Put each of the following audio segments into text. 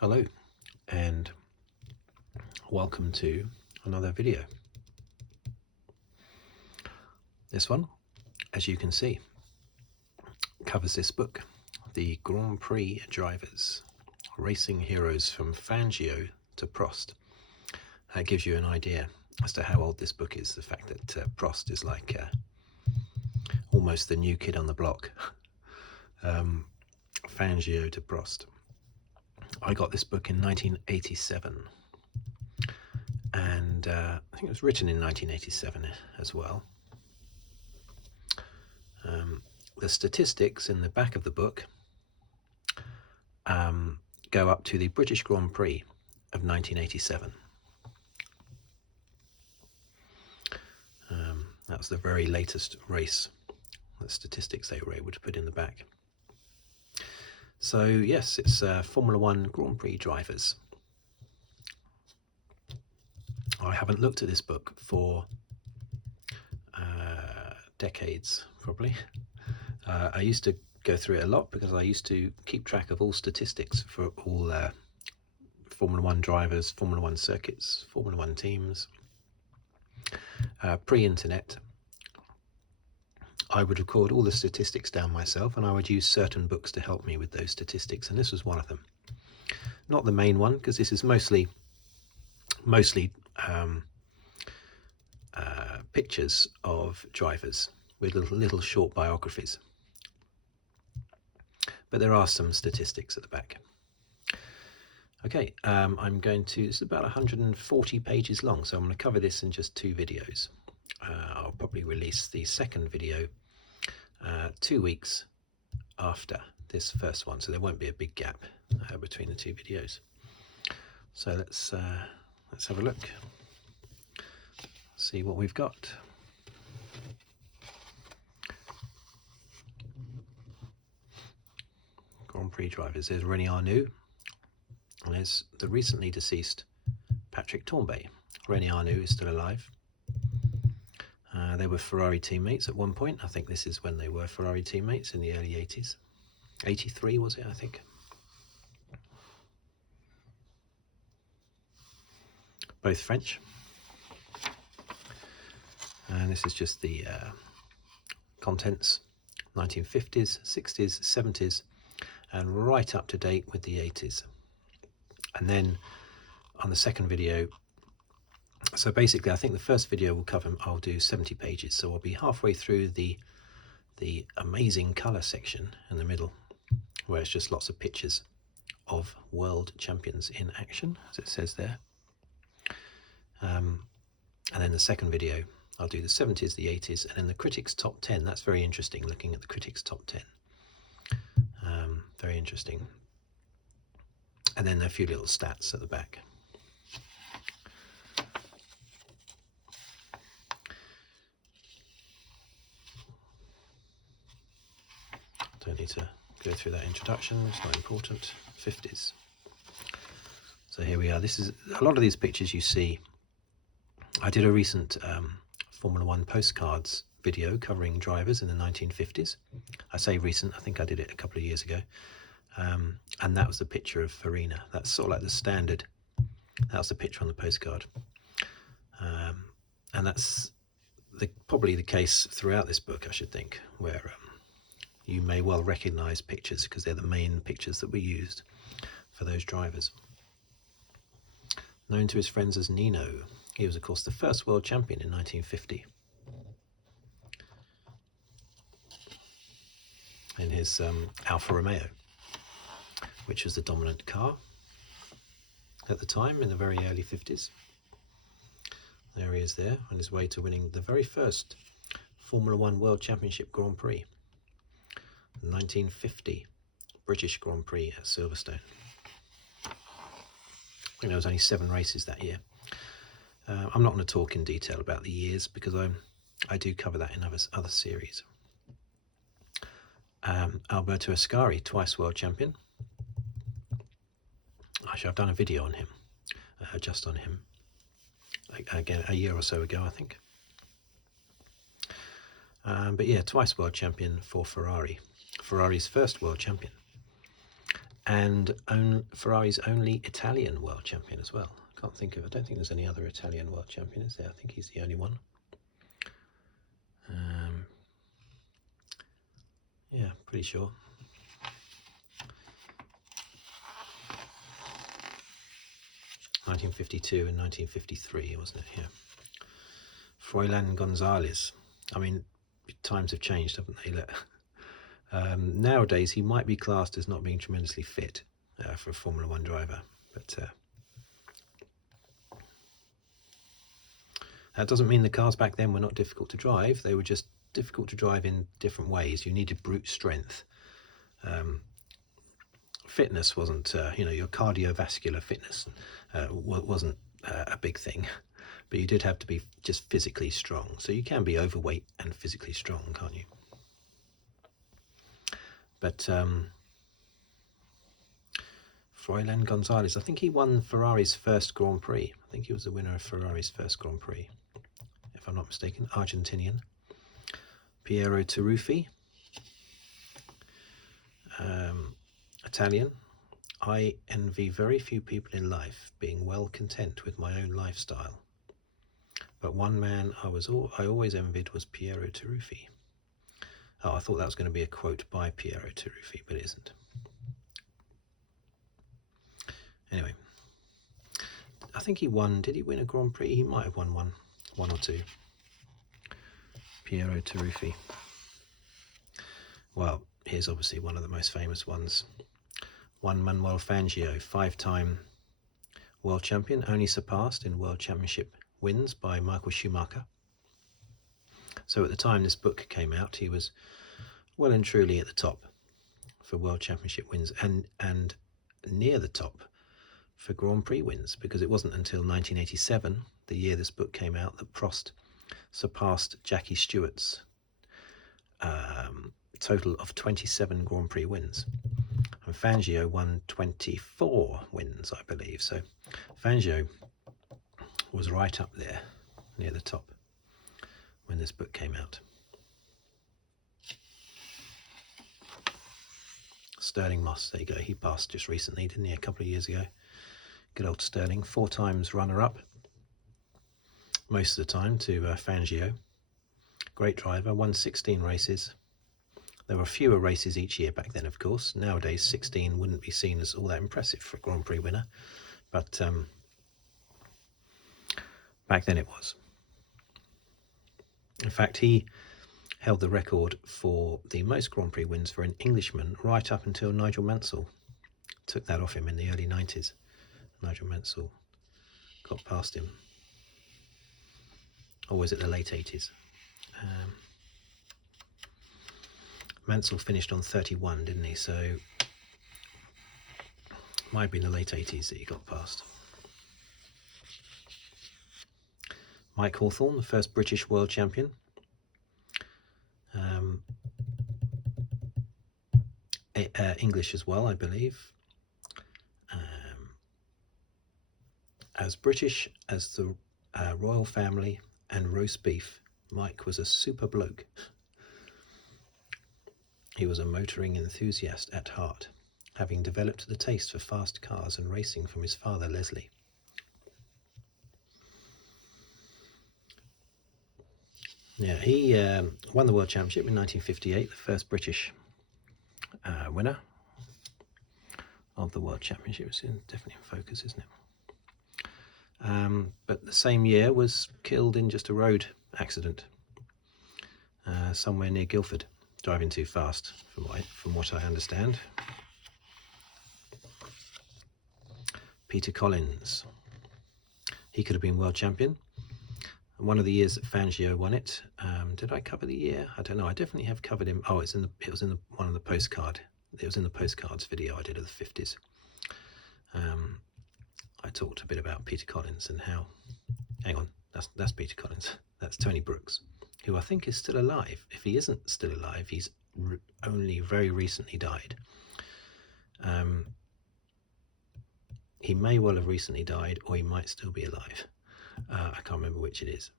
Hello and welcome to another video. This one, as you can see, covers this book, the Grand Prix Drivers, Racing Heroes from Fangio to Prost. That gives you an idea as to how old this book is, the fact that Prost is like almost the new kid on the block. Fangio to Prost. I got this book in 1987, and I think it was written in 1987 as well. The statistics in the back of the book go up to the British Grand Prix of 1987. That was the very latest race, the statistics they were able to put in the back. So yes, it's Formula One Grand Prix Drivers. I haven't looked at this book for decades, probably. I used to go through it a lot because I used to keep track of all statistics for all Formula One drivers, Formula One circuits, Formula One teams. Pre-internet, I would record all the statistics down myself, and I would use certain books to help me with those statistics, and this was one of them. Not the main one, because this is mostly pictures of drivers with little short biographies, but there are some statistics at the back. Okay, I'm going to, it's about 140 pages long, so I'm going to cover this in just 2 videos. I'll probably release the second video 2 weeks after this first one, so there won't be a big gap between the 2 videos. So let's have a look, see what we've got. Grand Prix Drivers. There's René Arnoux, and there's the recently deceased Patrick Tambay. René Arnoux is still alive. They were Ferrari teammates at one point. I think this is when they were Ferrari teammates in the early 80s. 83 was it, I think. Both French. And this is just the contents, 1950s, 60s, 70s, and right up to date with the 80s. And then on the second video, so basically I think the first video will cover, I'll do 70 pages, so I'll be halfway through the amazing colour section in the middle, where it's just lots of pictures of world champions in action, as it says there. And then the second video, I'll do the 70s, the 80s, and then the critics top 10. That's very interesting, looking at the critics top 10. Very interesting. And then a few little stats at the back. Don't need to go through that introduction, it's not important. 50s. So here we are. This is a lot of these pictures you see. I did a recent Formula One postcards video covering drivers in the 1950s. I say recent, I think I did it a couple of years ago. And that was the picture of Farina. That's sort of like the standard. That was the picture on the postcard. And that's probably the case throughout this book, I should think, where you may well recognize pictures because they're the main pictures that we used for those drivers. Known to his friends as Nino, he was of course the first world champion in 1950 in his Alfa Romeo, which was the dominant car at the time in the very early 50s. There he is there on his way to winning the very first Formula One World Championship Grand Prix, the 1950 British Grand Prix at Silverstone. I think there was only 7 races that year. I'm not going to talk in detail about the years because I do cover that in other series. Alberto Ascari, twice world champion. Actually, I've done a video on him, just on him, again a year or so ago, I think. But yeah, twice world champion for Ferrari. Ferrari's first world champion. and Ferrari's only Italian world champion as well. I don't think there's any other Italian world champion, is there? I think he's the only one. Yeah, pretty sure. (1952 and 1953, wasn't it? Yeah. Froilan Gonzalez. I mean, times have changed, haven't they? Nowadays, he might be classed as not being tremendously fit for a Formula One driver, but that doesn't mean the cars back then were not difficult to drive. They were just difficult to drive in different ways. You needed brute strength. Fitness wasn't, your cardiovascular fitness wasn't a big thing, but you did have to be just physically strong. So you can be overweight and physically strong, can't you? But Froilan Gonzalez, I think he won Ferrari's first Grand Prix. I think he was the winner of Ferrari's first Grand Prix, if I'm not mistaken. Argentinian. Piero Taruffi, Italian. I envy very few people in life, being well content with my own lifestyle. But one man I always envied was Piero Taruffi. Oh, I thought that was going to be a quote by Piero Taruffi, but it isn't. Anyway, I think he won. Did he win a Grand Prix? He might have won one or two. Piero Taruffi. Well, here's obviously one of the most famous ones. One Manuel Fangio, 5-time world champion, only surpassed in world championship wins by Michael Schumacher. So at the time this book came out, he was well and truly at the top for world championship wins and near the top for Grand Prix wins, because it wasn't until 1987, the year this book came out, that Prost surpassed Jackie Stewart's total of 27 Grand Prix wins. And Fangio won 24 wins, I believe. So Fangio was right up there near the top when this book came out. Sterling Moss, there you go. He passed just recently, didn't he? A couple of years ago. Good old Sterling. 4 times runner-up, most of the time, to Fangio. Great driver, won 16 races. There were fewer races each year back then, of course. Nowadays, 16 wouldn't be seen as all that impressive for a Grand Prix winner. But back then it was. In fact, he held the record for the most Grand Prix wins for an Englishman right up until Nigel Mansell took that off him in the early 90s. Nigel Mansell got past him. Or was it the late 80s? Mansell finished on 31, didn't he? So might have been the late 80s that he got past. Mike Hawthorne, the first British world champion. English as well, I believe. As British as the royal family and roast beef, Mike was a super bloke. He was a motoring enthusiast at heart, having developed the taste for fast cars and racing from his father, Leslie. Yeah, he won the World Championship in 1958, the first British winner of the World Championship. It's definitely in focus, isn't it? But the same year was killed in just a road accident somewhere near Guildford, driving too fast, from what I understand. Peter Collins. He could have been world champion. One of the years that Fangio won it. Did I cover the year? I don't know. I definitely have covered him. Oh, it was in one of the postcard. It was in the postcards video I did of the 50s. I talked a bit about Peter Collins and how. Hang on, that's Peter Collins. That's Tony Brooks, who I think is still alive. If he isn't still alive, he's only very recently died. He may well have recently died, or he might still be alive. I can't remember which it is.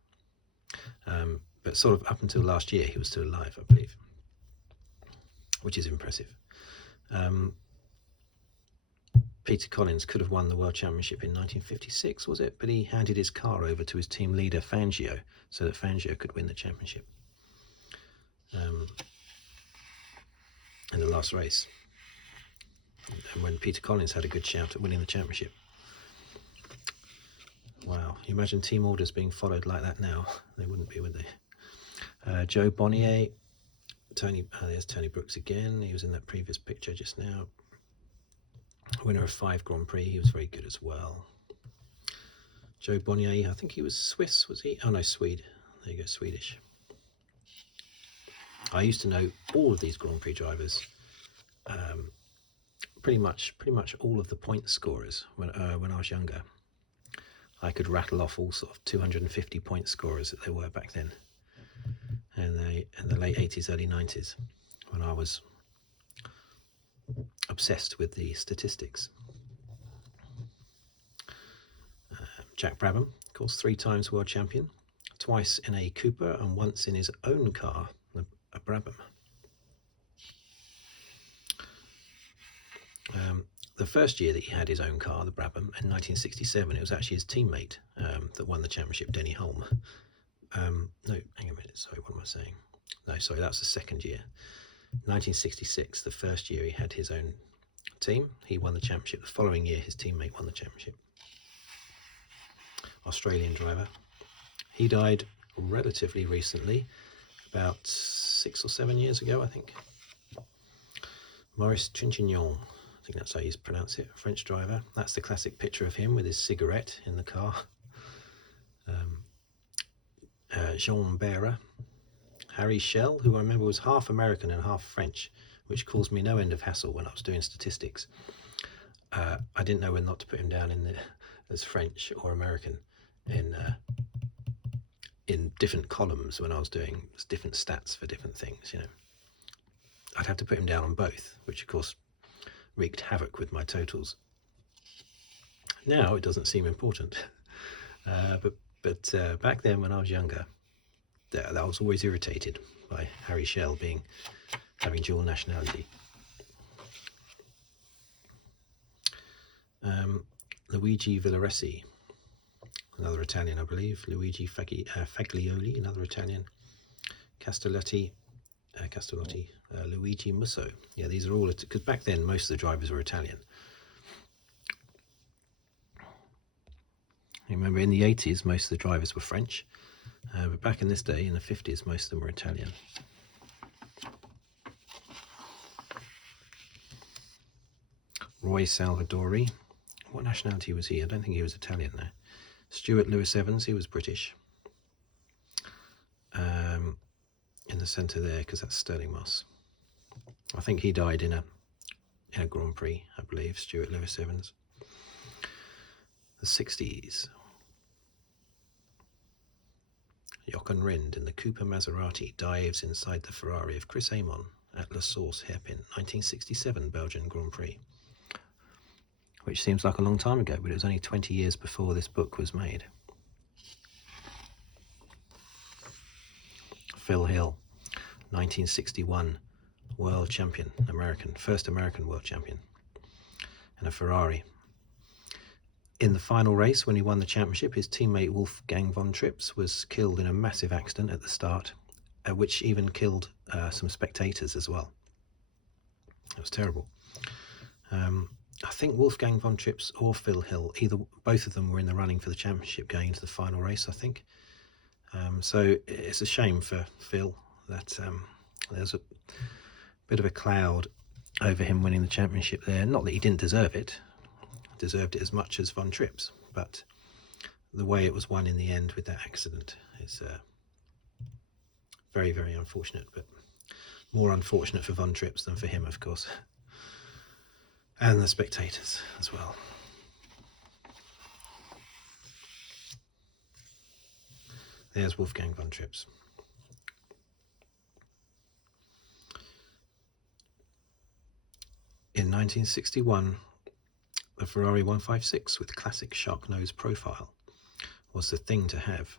But sort of up until last year, he was still alive, I believe, which is impressive. Peter Collins could have won the World Championship in 1956, was it? But he handed his car over to his team leader, Fangio, so that Fangio could win the championship in the last race. And when Peter Collins had a good shout at winning the championship. Wow, you imagine team orders being followed like that now? They wouldn't be, would they? Joe Bonnier, there's Tony Brooks again. He was in that previous picture just now. Winner of 5 Grand Prix, he was very good as well. Joe Bonnier, I think he was Swiss, was he? Oh no, Swede. There you go, Swedish. I used to know all of these Grand Prix drivers, pretty much all of the point scorers when I was younger. I could rattle off all sort of 250 point scorers that there were back then, in the late 80s, early 90s, when I was obsessed with the statistics. Jack Brabham, of course, 3 times world champion, twice in a Cooper and once in his own car, a Brabham. The first year that he had his own car, the Brabham, in 1967, it was actually his teammate that won the championship, Denny Hulme. No, hang a minute, sorry, what am I saying? No, sorry, that was the second year. 1966, the first year he had his own team, he won the championship. The following year, his teammate won the championship. Australian driver. He died relatively recently, about 6 or 7 years ago, I think. Maurice Trintignant, I think that's how you pronounce it, French driver. That's the classic picture of him with his cigarette in the car. Jean Behra. Harry Schell, who I remember was half American and half French, which caused me no end of hassle when I was doing statistics. I didn't know when not to put him down as French or American in different columns when I was doing different stats for different things, you know. I'd have to put him down on both, which of course wreaked havoc with my totals. Now it doesn't seem important, but back then when I was younger, I was always irritated by Harry Schell having dual nationality. Luigi Villoresi, another Italian, I believe. Luigi Faglioli, another Italian. Castellotti, Luigi Musso. Yeah, these are all, because back then most of the drivers were Italian. You remember in the 80s most of the drivers were French, but back in this day, in the 50s, most of them were Italian. Roy Salvadori, what nationality was he? I don't think he was Italian though. Stuart Lewis Evans, he was British. In the centre there, because that's Stirling Moss. I think he died in a Grand Prix, I believe, Stuart Lewis Evans. The 60s. Jochen Rindt in the Cooper Maserati dives inside the Ferrari of Chris Amon at La Source hairpin, 1967 Belgian Grand Prix. Which seems like a long time ago, but it was only 20 years before this book was made. Phil Hill, 1961 world champion, first American world champion in a Ferrari. In the final race, when he won the championship, his teammate Wolfgang von Trips was killed in a massive accident at the start, which even killed some spectators as well. It was terrible. I think Wolfgang von Trips or Phil Hill, both of them were in the running for the championship going into the final race, I think. So it's a shame for Phil that there's a bit of a cloud over him winning the championship there. Not that he didn't deserve it. Deserved it as much as von Trips, but the way it was won in the end with that accident is very, very unfortunate, but more unfortunate for von Trips than for him, of course, and the spectators as well. There's Wolfgang von Trips. In 1961, the Ferrari 156 with classic shark nose profile was the thing to have.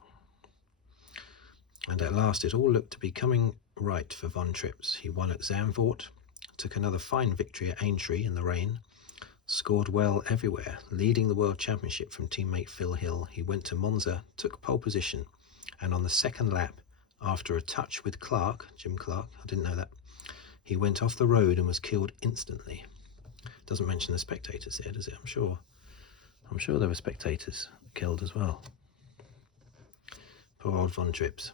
And at last it all looked to be coming right for von Trips. He won at Zandvoort, took another fine victory at Aintree in the rain, Scored well everywhere, leading the World Championship from teammate Phil Hill. He went to Monza, took pole position, and on the second lap, after a touch with Jim Clark, I didn't know that, he went off the road and was killed instantly. Doesn't mention the spectators here, does it? I'm sure there were spectators killed as well. Poor old Von Trips.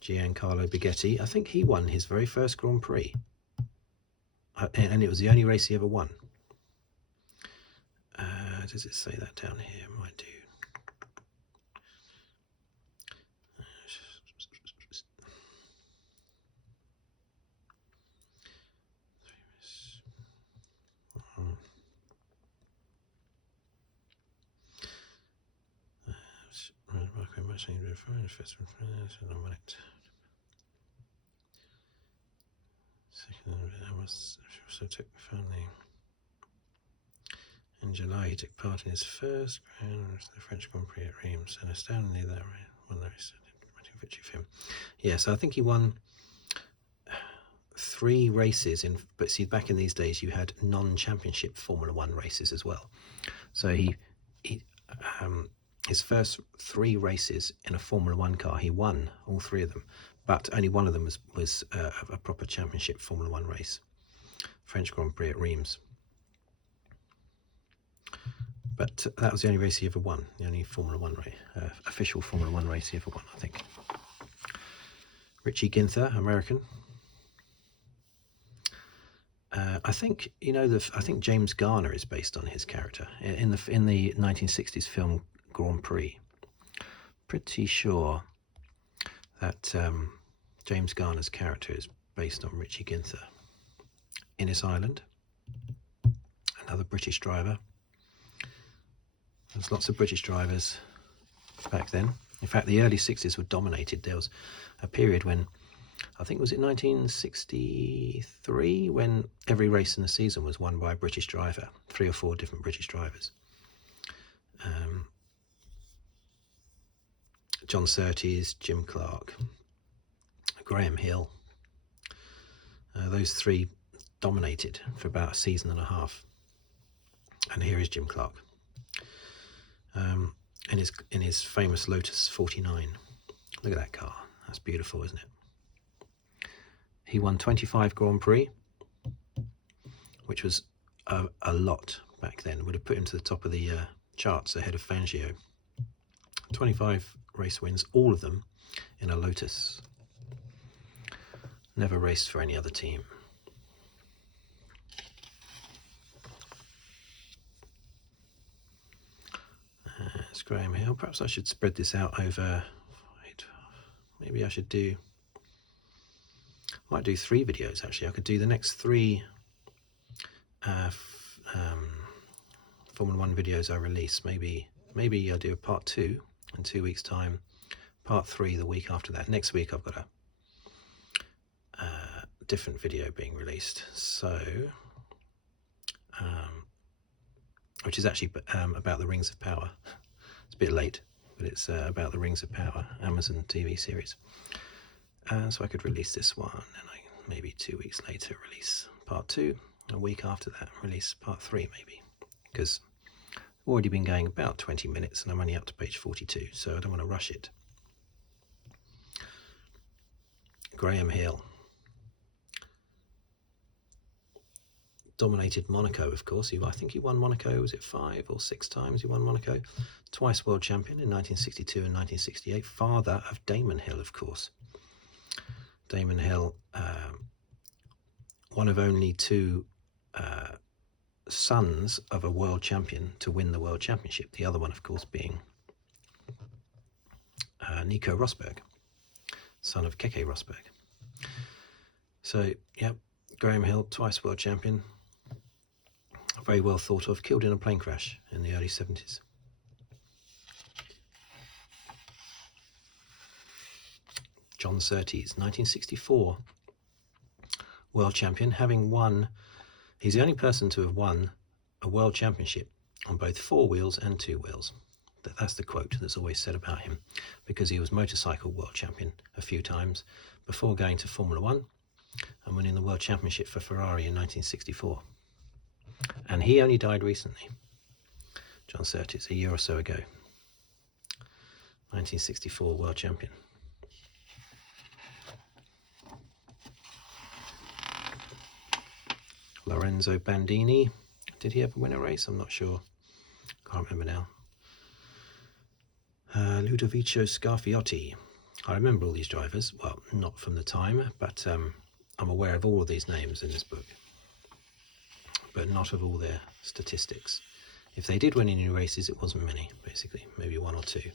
Giancarlo Baghetti, I think he won his very first Grand Prix. And it was the only race he ever won. Does it say that down here? It might do. In July, he took part in his first the French Grand Prix at Reims, and astoundingly, that one race victory for him. Yeah, so I think he won 3 races in. But see, back in these days, you had non-championship Formula One races as well. So he his first 3 races in a Formula One car, he won all 3 of them, but only one of them was a proper championship Formula One race, French Grand Prix at Reims. But that was the only race he ever won, the only Formula One race, official Formula One race he ever won, I think. Richie Ginther, American. I think I think James Garner is based on his character in the 1960s film Grand Prix. Pretty sure that James Garner's character is based on Richie Ginther. Innes Island, another British driver. There's lots of British drivers back then. In fact, the early 60s were dominated. There was a period when, I think, was it 1963, when every race in the season was won by a British driver, 3 or 4 different British drivers. John Surtees, Jim Clark, Graham Hill. Those 3 dominated for about a season and a half. And here is Jim Clark. In his famous Lotus 49. Look at that car. That's beautiful, isn't it? He won 25 Grand Prix, which was a lot back then. Would have put him to the top of the charts ahead of Fangio. 25 race wins, all of them in a Lotus. Never raced for any other team. It's Graham Hill. Perhaps I should spread this out over. Maybe I should do. Might do 3 videos actually. I could do the next 3 Formula One videos I release. Maybe I'll do a part 2 in 2 weeks' time. Part 3 the week after that. Next week I've got a different video being released. So, which is actually about the Rings of Power. It's a bit late, but it's about the Rings of Power, Amazon TV series. So I could release this one, and maybe 2 weeks later release part 2. A week after that release part 3 maybe, because I've already been going about 20 minutes and I'm only up to page 42, so I don't want to rush it. Graham Hill. Dominated Monaco, of course. I think he won Monaco, was it 5 or 6 times he won Monaco? Twice world champion in 1962 and 1968. Father of Damon Hill, of course. Damon Hill, one of only 2 sons of a world champion to win the world championship. The other one, of course, being Nico Rosberg, son of Keke Rosberg. So, yeah, Graham Hill, twice world champion. Very well thought of, killed in a plane crash in the early 70s. John Surtees, 1964 world champion, having won. He's the only person to have won a world championship on both 4 wheels and 2 wheels. That's the quote that's always said about him, because he was motorcycle world champion a few times before going to Formula One. and winning the World Championship for Ferrari in 1964. And he only died recently, John Surtees, a year or so ago. 1964 World Champion. Lorenzo Bandini, did he ever win a race? I'm not sure, can't remember now. Ludovico Scarfiotti. I remember all these drivers, well, not from the time, but I'm aware of all of these names in this book, but not of all their statistics. If they did win any races, it wasn't many, basically, maybe one or two.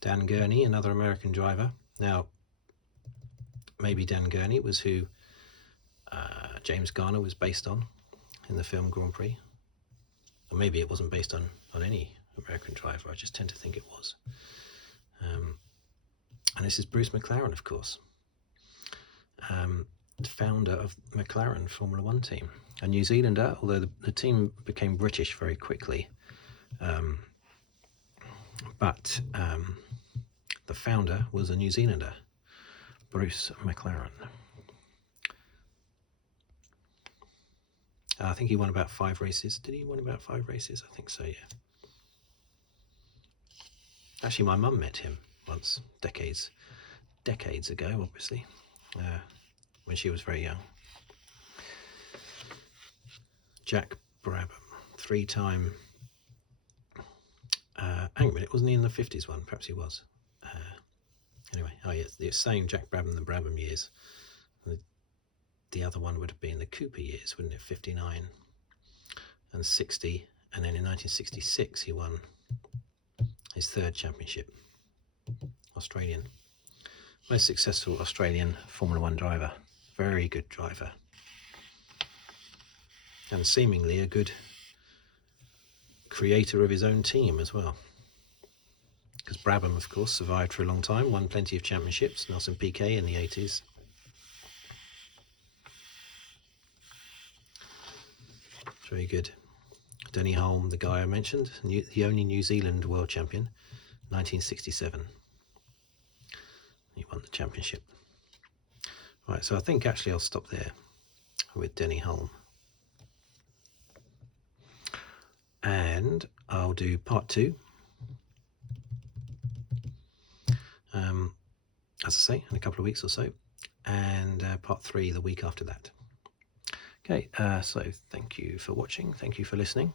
Dan Gurney, another American driver. Now, maybe Dan Gurney was who James Garner was based on in the film Grand Prix. Or maybe it wasn't based on any American driver, I just tend to think it was. And this is Bruce McLaren, of course, the founder of McLaren Formula One team, a New Zealander, although the team became British very quickly. But the founder was a New Zealander, Bruce McLaren. I think he won about 5 races. Did he win about 5 races? I think so, yeah. Actually, my mum met him once, decades ago, obviously, when she was very young. Jack Brabham, 3-time. Hang on a minute, wasn't he in the 50s one? Perhaps he was. Anyway, oh yeah, it's saying Jack Brabham, the Brabham years. The other one would have been the Cooper years, wouldn't it? 59 and 60, and then in 1966 he won his 3rd championship. Australian, most successful Australian Formula One driver, very good driver, and seemingly a good creator of his own team as well. Because Brabham, of course, survived for a long time, won plenty of championships, Nelson Piquet in the 80s. Very good. Denny Hulme, the guy I mentioned, the only New Zealand world champion, 1967. He won the championship. Right, so I think actually I'll stop there with Denny Hulme. And I'll do part 2. As I say, in a couple of weeks or so. And part 3 the week after that. Okay, so thank you for watching, thank you for listening.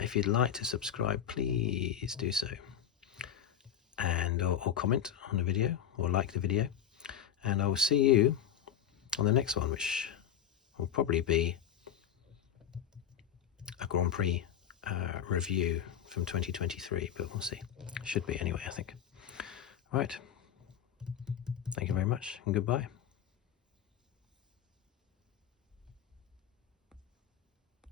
If you'd like to subscribe, please do so. And or comment on the video, or like the video. And I will see you on the next one, which will probably be a Grand Prix review from 2023, but we'll see. Should be anyway, I think. Right. Thank you very much, and goodbye.